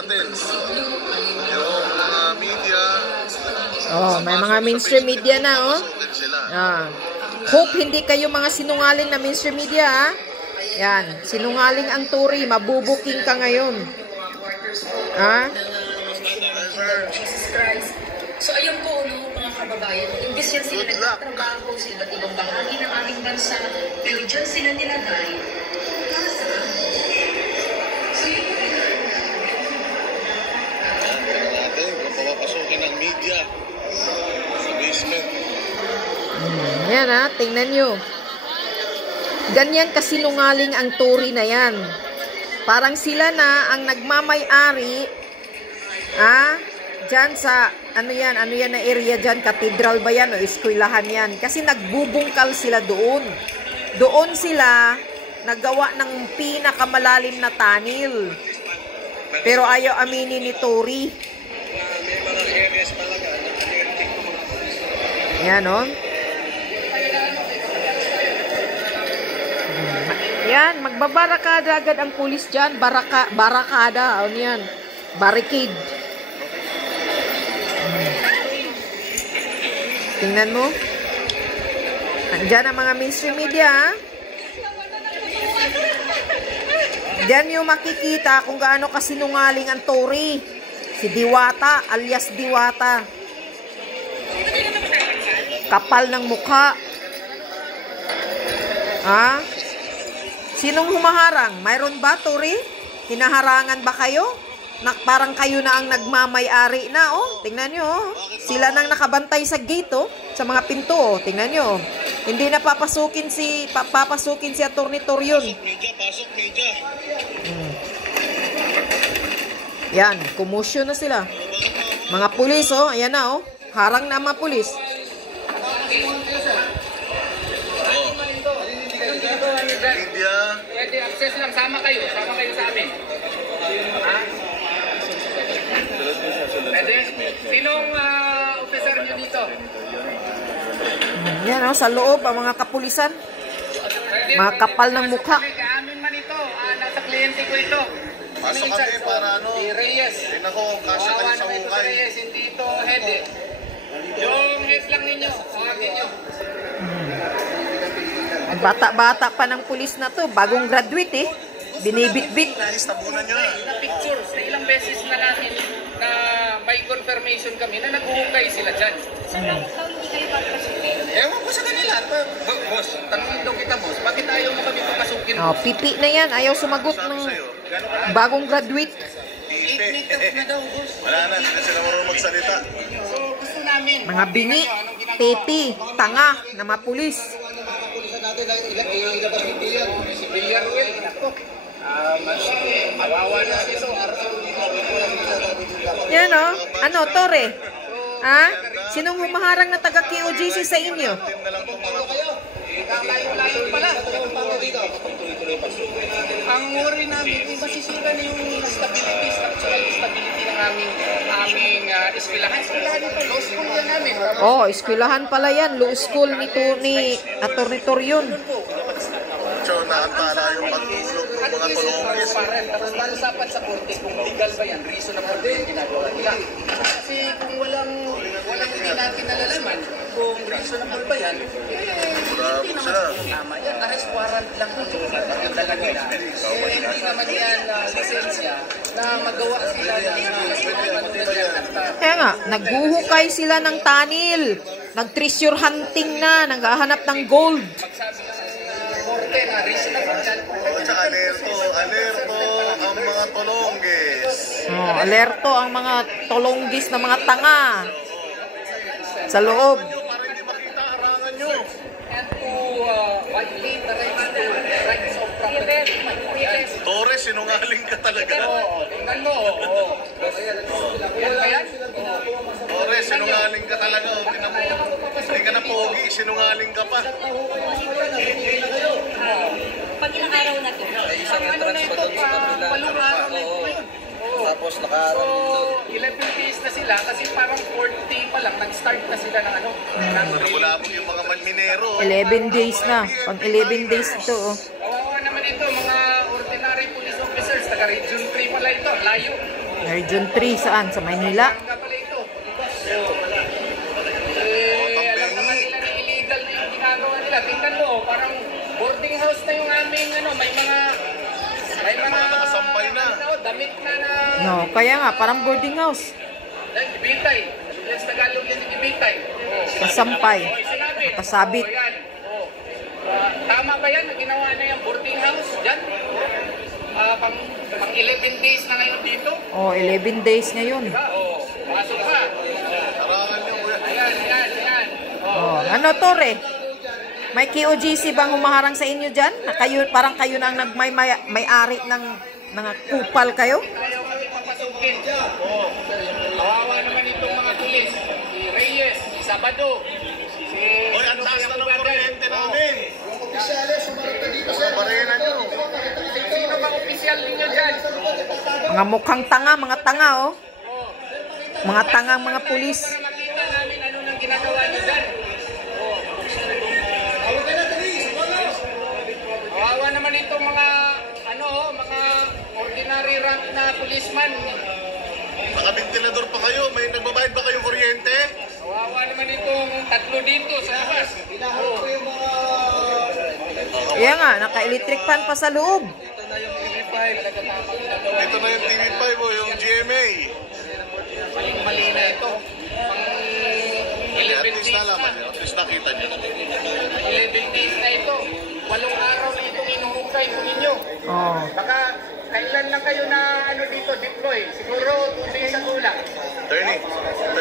natin. Yung mga media. Oh, may mga mainstream media na, oh. Hope hindi kayo mga sinungaling na mainstream media, ha? Yan, sinungaling ang Tory, mabubuking ka ngayon. Ha? Jesus Christ. So ayun po, no, mga kababayan, imbis yan sila nagtatrabaho sa iba't ibang bahagi ng aming bansa, pero dyan sila nilagay para sa natin kung papapasukin ng media sa basement. Yan, ha, tingnan nyo. Ganyan kasinungaling ang Tory na yan. Parang sila na ang nagmamay-ari, dyan sa, ano yan na area dyan, cathedral ba yan o eskwelahan yan? Kasi nagbubungkal sila doon. Doon sila naggawa ng pinakamalalim na tunnel. Pero ayaw aminin ni Tory. Yan, o. Yan, magbabarakada agad ang pulis dyan. Barakada, ano yan? Barricade. Tingnan mo. Andyan ang mga mainstream media, ha? Diyan yung makikita kung gaano kasinungaling ang Tory. Si Diwata, alias Diwata. Kapal ng mukha. Ha? Sinong humaharang? Mayroon ba, Tory? Hinaharangan ba kayo? Parang kayo na ang nagmamay-ari na, oh. Tingnan nyo, oh. Sila nang nakabantay sa gate, oh. Sa mga pinto, oh. Tingnan nyo, oh. Hindi na papasukin si Atty. Torion. Pasok media. Yan, kumusyon na sila. Mga pulis, oh. Ayan na, oh. Harang na mga pulis. Media. Pwede access lang, sama kayo sa amin. Ha? Pwede? Sinong officer nyo dito? Yan, oh, sa loob, ang mga kapulisan. Mga kapal ng mukha. Amin man ito, nasa kliyente ko ito. Pasok kami para ano? Si Reyes. Tingnan ko, kasya kayo sa Si hukay. Reyes, hindi ito head eh. Yung head lang ninyo, tawagin nyo. Bata-bata pa ng pulis na to. Bagong graduate, eh. Binibit-bit. Tabunan nyo na. Na pictures, na ilang beses na namin na may confirmation kami na naghuhukay sila dyan. Ewan ko sa kanila. Boss, tanongin daw kita, boss. Bakit ayaw mo kami papasukin? Oh, pipi na yan. Ayaw sumagot ng bagong graduate. 8 meters na daw, boss. Wala na, hindi sila marunong magsalita. So, gusto namin. Mga bingi, teti, tanga na mga pulis. Si Villarreal, ako. Mawawa na dito. Yan, oh. Ano, Tore? Ha? Sinong humaharang na taga-KOJC sa inyo? Layo-layo pala. Ang worry namin, kung masisira na yung structural stability ng aming eskwelahan. Eskwelahan ito, law school yan namin. Oh, eskwelahan pala yan. Law school ni Atty. Torion. So, naantala yung pagtulog ng mga tulongis. Tapos malusapan sa korte kung legal ba yan, reasonable ba yung ginagawa nila. Kasi kung walang hindi natin nalalaman kung reasonable ba yan, hindi naman tama yan. Arrest warrant lang ang dala nila. Hindi naman yan lisensya na magawa sila Kaya nga, naghuhukay sila ng tunnel. Nag-treasure hunting na. Naghahanap ng gold. korte na reasonable yan. At saka alerto ang mga tulonggis. Oh, alerto ang mga tolonggis na mga tanga. Sa loob. Para hindi makita harangan nyo. And to violate the rights of property. Torres, sinungaling ka talaga. Oo, tingnan mo. Yan ba yan? Torres, sinungaling ka talaga. Tingnan mo. Hindi ka na pogi, sinungaling ka pa. Pag ilang araw na to? Isang entrance pa doon sa kabila. Walong araw na ito ngayon. Tapos nakaharap dito. 11 days na sila kasi parang 4th day pa lang nag-start na sila ng ano. Bulabog yung mga manminero. 11 days na. Pang 11 days ito. Oh. Kawawa naman ito, mga ordinary police officers, taga Region 3 pala ito, layo. Region 3 saan? Sa Maynila? Nga pala ito. Alam naman nila na illegal na yung ginagawa nila. Tingnan mo, parang boarding house na yung aming, may mga nakasampay na. Damit na No, kaya nga, parang boarding house. Ibitay. Yes, Tagalog yan yung ibitay. Kasampay. Sinabi. Nakasabit. Yan. Tama ba yan? Ginawa na yung boarding house dyan? Pang 11 days na ngayon dito. Oh, 11 days ngayon. Pasok ka. Harangan nyo, kuya. Ayan. Oh, ano, Tore? May KOGC bang humaharang sa inyo dyan? Na kayo, parang kayo na ang may-ari ng kupal kayo? Ayaw kami papasukin. Kawawa naman itong mga pulis. Si Reyes, si Sabado, si... Hoy, ang taas na ng kuryente namin. Mga barena nyo. Sino bang opisyal ninyo dyan? Mga mukhang tanga, mga tanga, oh. Mga tanga, mga pulis. Para makita namin ano nang ginagawa nyo dyan. Kawawa naman itong mga mga ordinary rank na policeman. Nakabentilador pa kayo. May nagbabayad ba kayong kuryente? Kawawa naman itong tatlo dito sa labas. Kaya nga, naka-electric fan pa sa loob. Dito na yung TV5 o yung GMA. Maling-mali na ito. Pang At 11 least days nalaman na. nyo. At least nakita nyo. 11 days na ito. 8 araw na itong inuhukay po ninyo. Oh. Baka kailan lang kayo na dito deploy? Siguro 2 days ago lang. Attorney.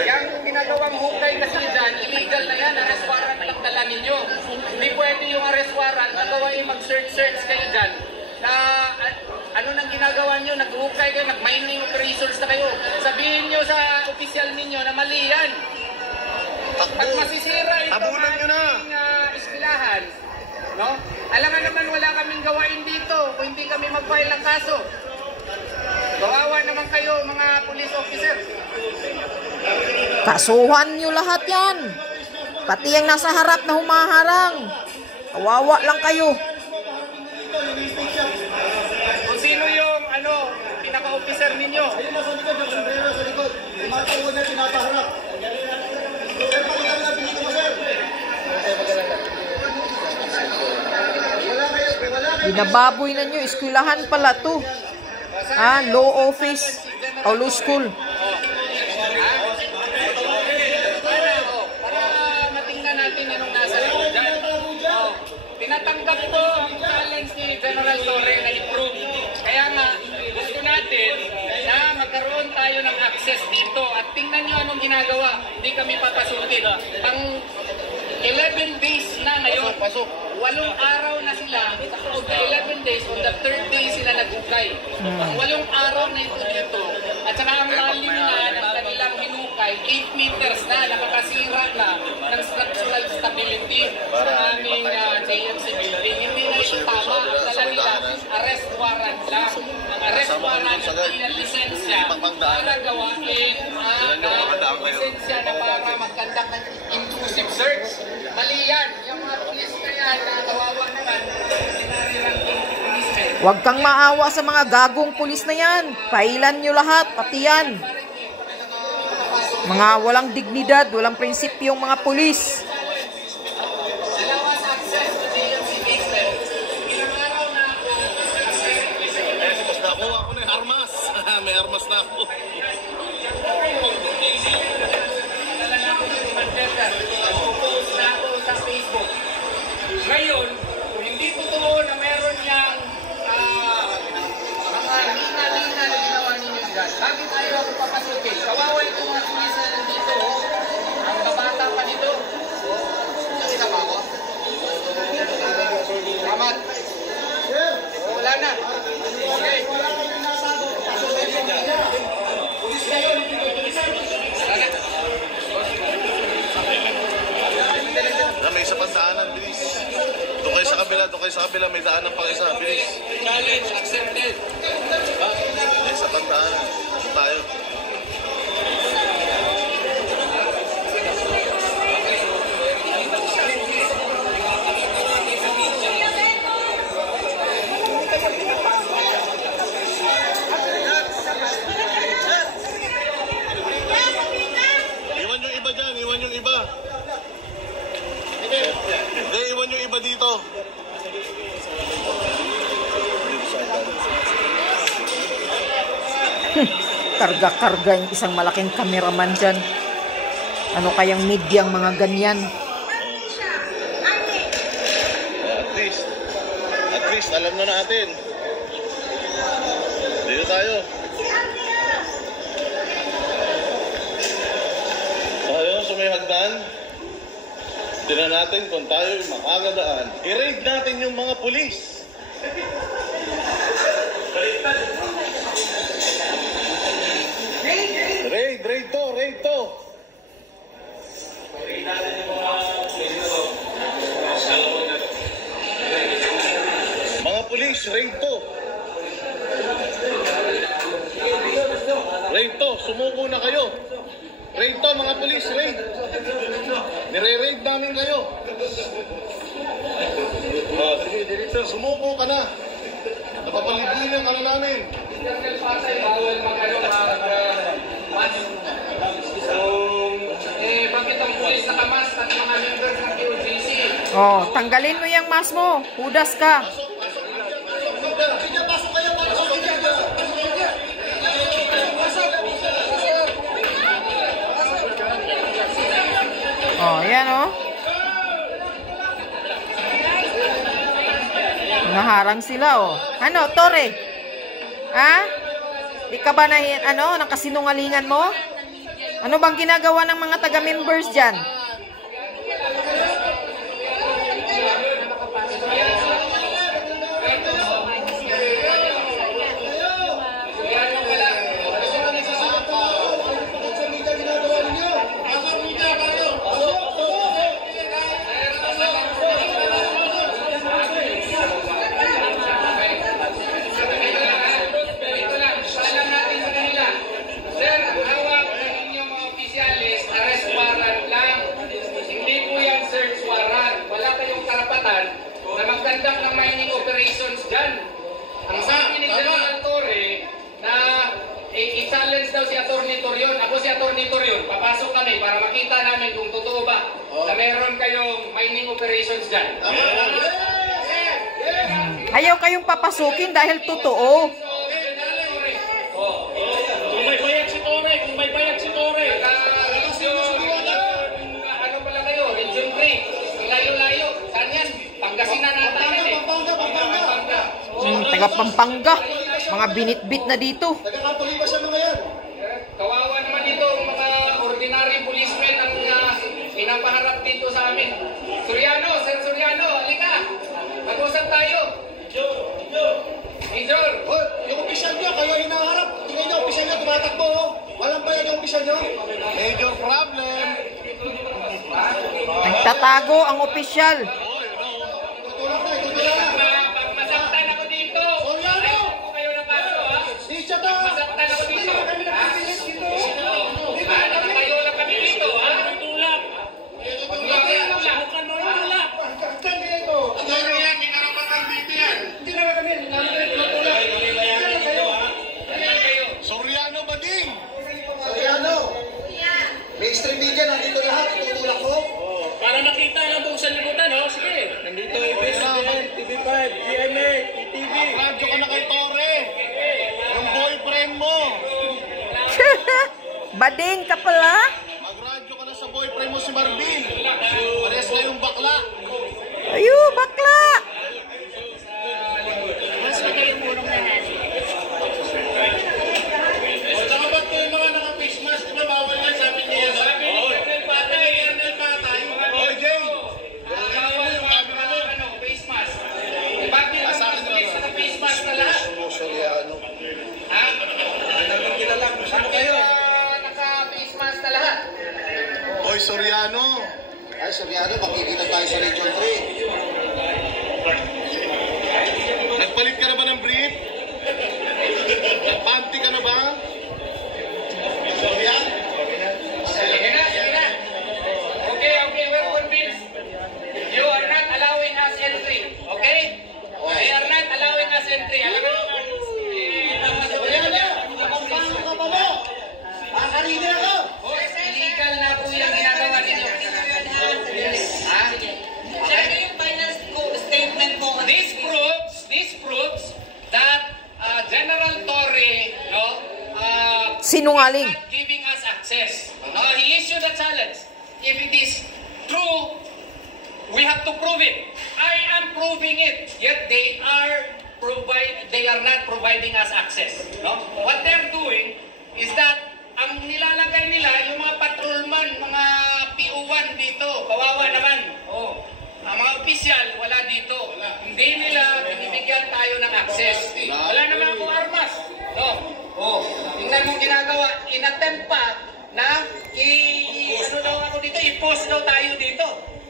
Yang ginagawang hukay kasi dyan, illegal na yan. Arrest warrant lang dala ninyo. Hindi pwede yung arrest warrant. Nagawain mag-search kayo dyan. Na ano nang ginagawa nyo? Nag-hukay kayo, nag-mining operations na kayo. Sabihin nyo sa opisyal ninyo na mali yan. Pag masisira ito Tabunan nyo na. iskilahan, no? Alam nga naman wala kaming gawain dito kung hindi kami mag-file ng kaso. Kawawa naman kayo mga police officer. Kasuhan nyo lahat yan. Pati yung nasa harap na humaharang. Kawawa lang kayo. Kung sino yung pinaka-officer ninyo. Binababoy na nyo. Eskwelahan pala to. Law office. O law school. Para matingnan natin anong nasa likod dyan. Tinatanggap ko ang challenge ni General Torre na i-prove. Kaya nga, gusto natin na magkaroon tayo ng access dito. At tingnan nyo anong ginagawa. Hindi kami papasukin. Pang 11 days na ngayon. 8 araw na sila. Of the 11 days, on the 3rd day sila nagukay. Ang 8 araw na ito dito. At saka ang lalim na ng kanilang hinukay, 8 meters na, nakakasira na ng structural stability sa aming JMC building. Hindi na ito tama. Ang dala nila, arrest warrant lang. Ang arrest warrant, hindi na lisensya para gawain ang lisensya na para magkandak ng intrusive search. Mali yan. Yung mga police na yan, kawawa naman. Huwag kang maawa sa mga gagong pulis na yan. Pailan nyo lahat, pati yan. Mga walang dignidad, walang prinsipyong mga pulis. Nakuha ko na yung armas. May armas na ako. Nag-post na ako sa Facebook. Ngayon, kung hindi totoo na meron niyang mga lina-lina na ginawa ninyo dyan, bakit ayaw ako papasukin? Kawawa itong mga tulis na nandito. Ang babata pa nito. Nakita ba ako? Salamat. Wala na. Okay. May isa pang daanan, bilis. Doon kayo sa kabila, may daanan pang isa, bilis. Challenge accepted. May isa pang daanan. Ito tayo. Karga-karga yung isang malaking cameraman dyan. Ano kayang medyang mga ganyan? At least, alam na natin. Dito tayo. Tayo sa may hagdan. Tignan natin kung tayo makakadaan. I-raid natin yung mga pulis. Raid to. Mga pulis, raid to. Raid to, sumuko na kayo. Raid to, mga pulis, raid. Nire-raid namin kayo. Sige, dito, sumuko ka na. Napapaligilan ka na namin. Bakit ang pulis nakamas at mga members ng POJC? Oh, tanggalin mo yung mask mo. Hudas ka. Oh, yan oh. Naharang sila oh. Ano, Tore? Ha? Di ka ba nakasinungalingan mo? Ano bang ginagawa ng mga taga-members dyan? I-challenge daw si Atty. Torion. Ako si Atty. Torion. Papasok kami para makita namin kung totoo ba na meron kayong mining operations dyan. Ayaw kayong papasukin dahil totoo. Kung may bayad si Tore. Ano pala kayo? Region 3. Layo-layo. Saan yan? Pangasinan natin yan eh. Pampanga. Taga Pampanga. Mga binitbit na dito. Kawawa naman dito mga ordinary policemen ang pinapaharap dito sa amin. Sir Soriano, halika. Mag-usap tayo. Major. Yung opisyal nyo, kayo hinaharap. Tingnan nyo, opisyal nyo, tumatakbo. Walang bayad yung opisyal nyo. Major problem. Nagtatago ang opisyal. Tutulak na. Masaktan ako dito. Ayaw ko kayo ng kaso, ha? Masaktan ako dito. Nakatayo lang kami dito, ha? Tulak. Subukan mo yung tulak. Ano yan? May karapatan dito yan. Hindi na kami. Soriano Bading. Soriano, mainstream media, nandito lahat, itutulak mo. Para makita ng buong sanlibutan, ho? Sige. Nandito ABS-CBN, TV5, GMA, TV. Radyo ka na kay Tore. Yung boyfriend mo. Bading ka pala? Magradyo ka na sa boyfriend mo si Marvin. Parehas kayong bakla. Ayo, bakla! Saka ba't ko yung mga naka-face mask? Di ba bawal yan? Sabi niya. Sabi ni Ernel Patay. Oy, Jay. Face mask. Bakit ang mga police naka-face mask na lahat? Ha? Naka-face mask na lahat. Oy, Soriano. Ay, Soriano, makikita tayo sa Region 3. Nagpalit ka na ba ng brief? Nagpanty ka na ba? Sige na. Okay, we're convinced. You are not allowing us entry. Okay? They are not allowing us entry. Alam mo naman. Kanina ako! Illegal na po yung ginagawa ninyo. Ha? This proves that General Torre, no, Sinungaling. He's not giving us access. He issued a challenge. If it is true, we have to prove it. I am proving it. Yet they are not providing us access. No? What they're doing is that ang nilalagay nila yung mga patrolman, mga PO1 dito, kawawa naman. Oh. Ang mga opisyal, wala dito. Hindi nila binibigyan tayo ng access. Wala naman akong armas. No? Oh. Tingnan mo ginagawa. In-attempt pa na ano daw ako dito, i-post daw tayo dito.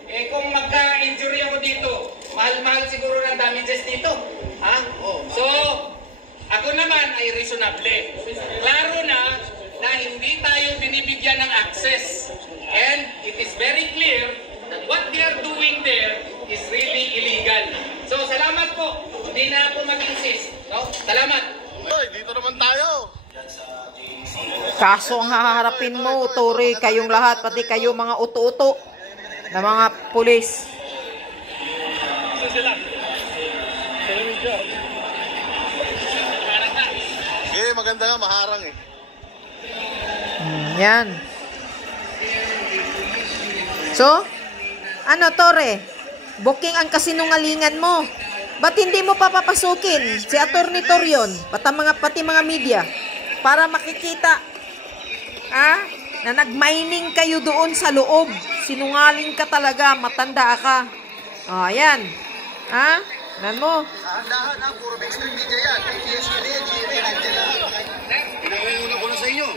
Eh kung magka-injury ako dito, mahal-mahal siguro ng damages dito. Ha? So, ako naman ay reasonable. Klaro na hindi tayo binibigyan ng access. And it is very clear that what they are doing there is really illegal. So, salamat po. Hindi na ako mag-insist. No? Salamat. Hoy, dito naman tayo. Kaso ang haharapin mo, Tory, kayong lahat, pati kayo mga uto-uto na mga pulis. Okay, maganda nga, maharang eh. Yan. So, ano, Tory? Booking ang kasinungalingan mo. Ba't hindi mo papapasukin si Atty. Torion, pati mga media, para makikita na nag-mining kayo doon sa loob? Sinungaling ka talaga, matanda ka. O, ayan. Alam mo? Dahan-dahan ha, puro mainstream media yan. GSPD, GMA, nandiyan lahat. Pinangunguna ko na sa inyo.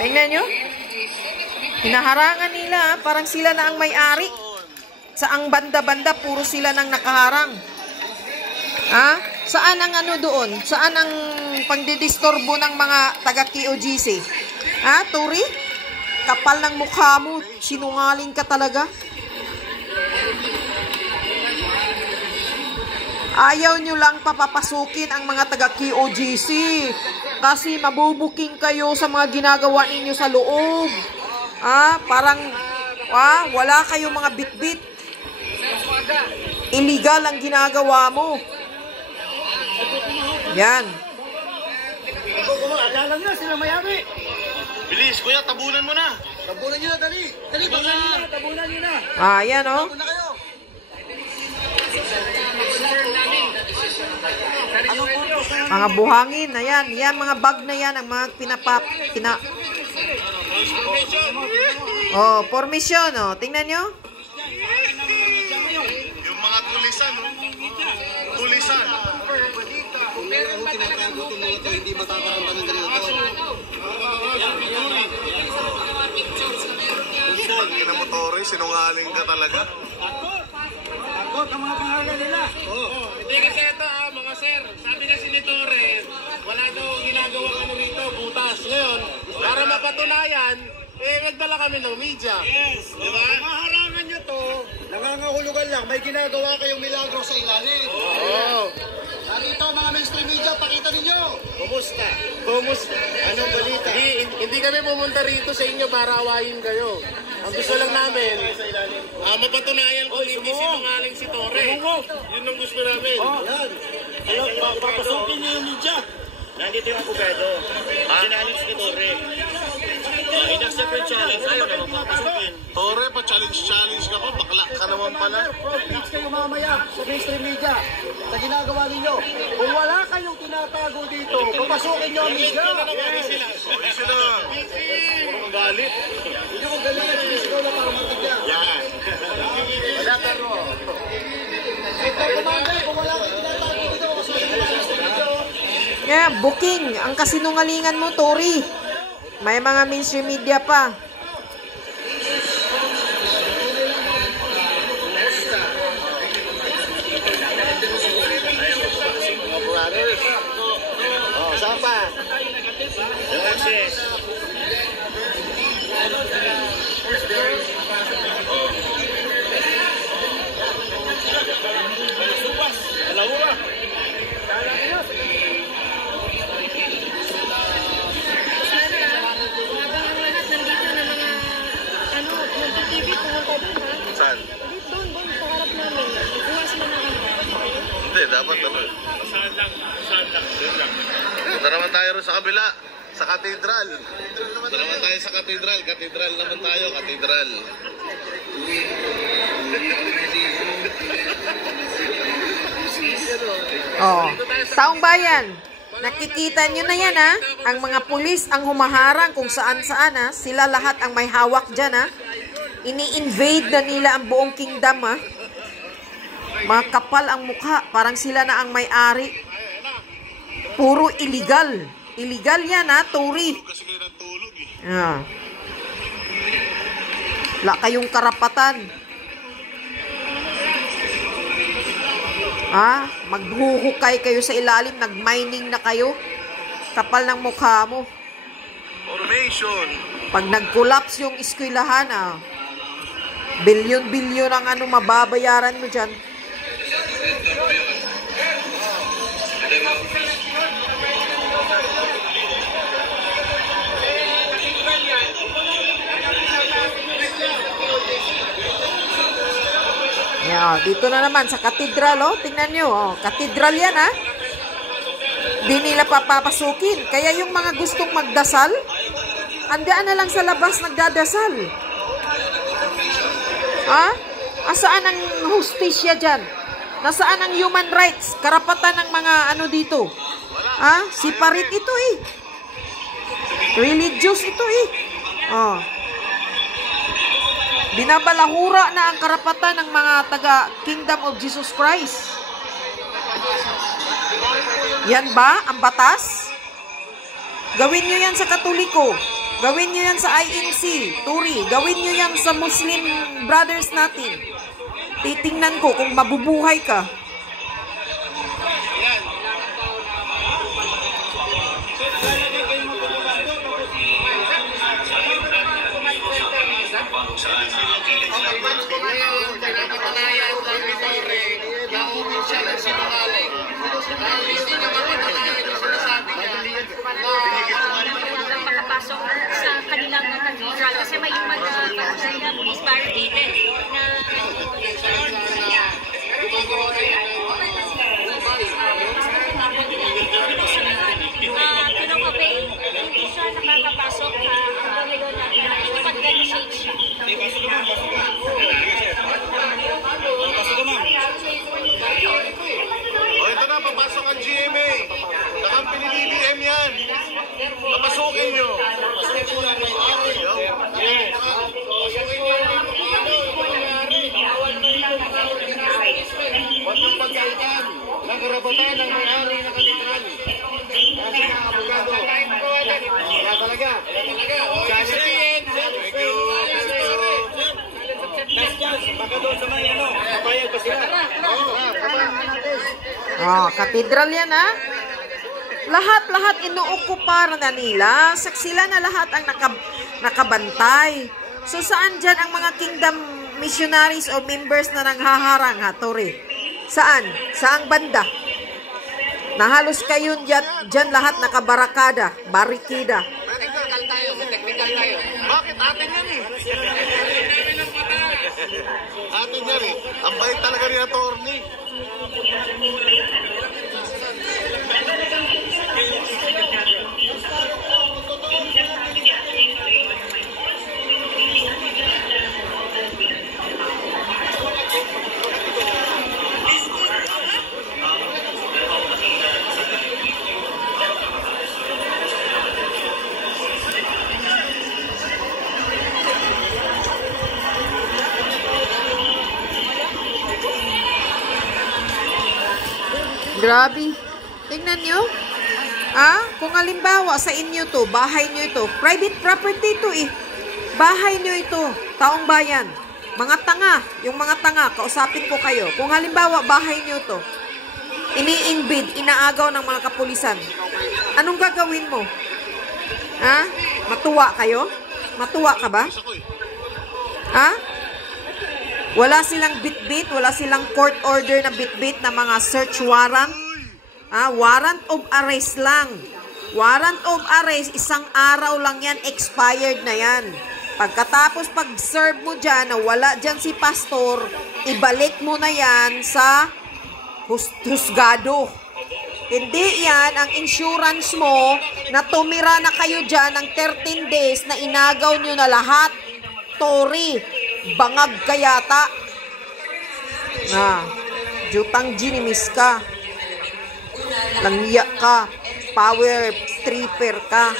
Tingnan nyo? Hinaharangan nila, parang sila na ang may-ari. Saang banda-banda, puro sila nang nakaharang. Saan ang ano doon? Saan ang pagdidisturbo ng mga taga-KOGC? Tory? Kapal ng mukha mo, sinungaling ka talaga. Ayaw nyo lang papapasukin ang mga taga-KOGC kasi mabubuking kayo sa mga ginagawa ninyo sa loob. Parang wala kayong mga bit-bit. Illegal ang ginagawa mo. Yan. Agalan na sila mayami. Bilis, kuya, tabunan mo na. Tabunan nyo na, dali. Dali, tabunan nyo na. Yan o. Tabunan kayo. Mga buhangin, ayan. Yan, mga bag na yan, ang mga formation, tingnan nyo. Yung mga tulisan, tulisan. Meron ba talagang hindi matatarantan ng ganito? Ina mo, Tory, sinungaling ka talaga. Takot ang mga pangalan nila. Hindi kasi ito mga sir, sabi kasi ni Torre, wala daw ginagawa kami rito, butas. Ngayon, para mapatunayan, nagdala kami ng media. Yes. Diba? Maharangan nyo to, nangangahulugan lang, may ginagawa kayong milagro sa ilalim. Narito mga mainstream media, pakita ninyo. Kumusta? Anong balita? Hindi kami pumunta rito sa inyo para awayin kayo. Ang gusto lang namin, mapatunayan kung hindi sinungaling si Torre. Yun ang gusto namin. Yan. Papasukin nyo yung media. Nandito yung abogado. Challenge ni Torre. In-accept yung challenge, ayaw na mapapasukin. Torre, pa-challenge ka pa, bakla ka naman pala. Next kayo mamaya sa mainstream media sa ginagawa ninyo. Kung wala kayong tinatago dito, papasukin nyo ang media. Sorry sila. Puro galit. Hindi ko galing at sinisgaw na para matigyan. Yan. Wala ka ro. Ito, kumanda, kung wala kayong tinatago dito, papasukin nyo ang mainstream media. Booking ang kasinungalingan mo, Tory. May mga mainstream media pa. Saan pa? Yung access. Alaura. Habang ang lahat nandito na dapat ano. Saan lang. Doon lang. Punta naman tayo rin sa kabila. Sa katedral. Punta naman tayo sa katedral. Katedral naman tayo, katedral. Oh, taong bayan, nakikita nyo na yan ha, ang mga pulis ang humaharang kung saan-saan ha, sila lahat ang may hawak dyan ha, ini-invade na nila ang buong kingdom ha, mga kapal ang mukha, parang sila na ang may-ari, puro illegal yan ha, Tory. Wala kayong karapatan. Maghuhukay kayo sa ilalim, nag-mining na kayo. Kapal ng mukha mo. Formation. Pag nag-collapse yung eskwelahan, bilyon-bilyon ang mababayaran mo dyan. Dito na naman sa katedral, tingnan nyo, katedral yan di nila papapasukin, kaya yung mga gustong magdasal, andaan na lang sa labas nagdadasal. Asaan ang hustisya dyan? Nasaan ang human rights, karapatan ng mga dito? Siparit ito religious ito binabalahura na ang karapatan ng mga taga Kingdom of Jesus Christ. Yan ba ang batas? Gawin nyo yan sa Katoliko. Gawin nyo yan sa INC, Turi. Gawin nyo yan sa Muslim brothers natin. Titingnan ko kung mabubuhay ka. Makapasok sa kanilang cathedral kasi may barricaded na pinong-obey, hindi siya nakakapasok pag-negotiate siya. Ito na, papasok ang GMA. Nakampini BBM yan. Papasukin nyo. Huwag ng pagkaitan ng karapatan ng may-ari na katedral. Kasi mga abogado. Wala talaga. Thank you. Baka doon sa may kapayag pa sila. Katedral yan lahat inuokupar na nila. Sila na lahat ang nakabantay. So saan dyan ang mga kingdom missionaries o members na nanghaharang Tori? Saan? Saang banda? Nahalos kayo dyan lahat nakabarakada, barikida. Technical tayo. Bakit? Atin yan Atin yan Ang bait talaga rin attorney. Grabe. Tingnan nyo. Kung halimbawa sa inyo to, bahay nyo ito, private property ito Bahay nyo ito, taong bayan. Mga tanga, yung mga tanga, kausapin ko kayo. Kung halimbawa bahay nyo to, ini-invade, inaagaw ng mga kapulisan. Anong gagawin mo? Matuwa kayo? Matuwa ka ba? Wala silang bit-bit, wala silang court order na bit-bit na mga search warrant. Warrant of arrest lang. Warrant of arrest, isang araw lang yan, expired na yan. Pagkatapos pag-serve mo dyan, na wala dyan si pastor, ibalik mo na yan sa husgado. Hindi yan ang insurance mo na tumira na kayo dyan ng 13 days na inagaw nyo na lahat. Tory, bangag kayata. Jutang ginimis ka. Langya ka. Power tripper ka.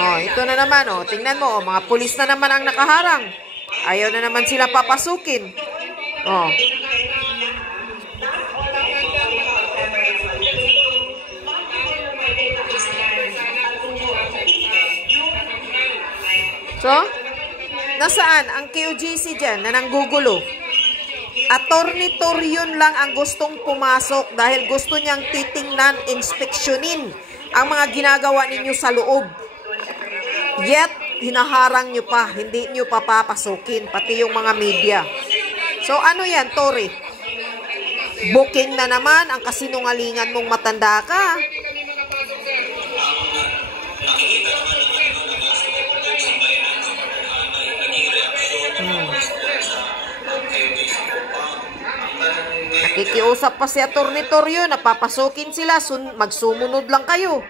Ito na naman, tingnan mo, mga pulis na naman ang nakaharang. Ayaw na naman sila papasukin. So, nasaan ang QGC dyan na nanggugulo? Attorney Torion lang ang gustong pumasok dahil gusto niyang titingnan, inspeksyonin ang mga ginagawa ninyo sa loob. Yet, hinaharang nyo pa, hindi nyo pa papasukin, pati yung mga media. So, ano yan, Tory? Booking na naman ang kasinungalingan mong matanda ka. Nakikiusap pa si Attorney Torion, napapasukin sila, magsumunod lang kayo.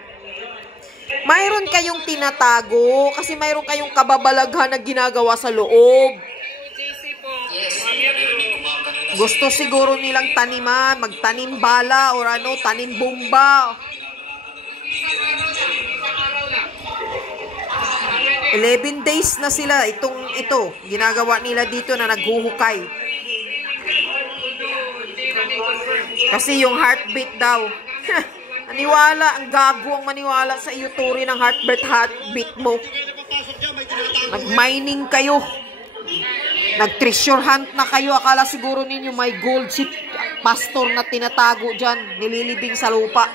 Mayroon kayong tinatago kasi mayroon kayong kababalaghan na ginagawa sa loob. Gusto siguro nilang taniman, magtanim bala or tanim bomba. 11 days na sila ito ginagawa nila dito na naghuhukay. Kasi yung heartbeat daw. Maniwala, ang gago ang maniwala sa iyo, Tory, ng heartbeat mo. Nag-mining kayo. Nag-treasure hunt na kayo. Akala siguro ninyo may gold si pastor na tinatago dyan, nililibing sa lupa.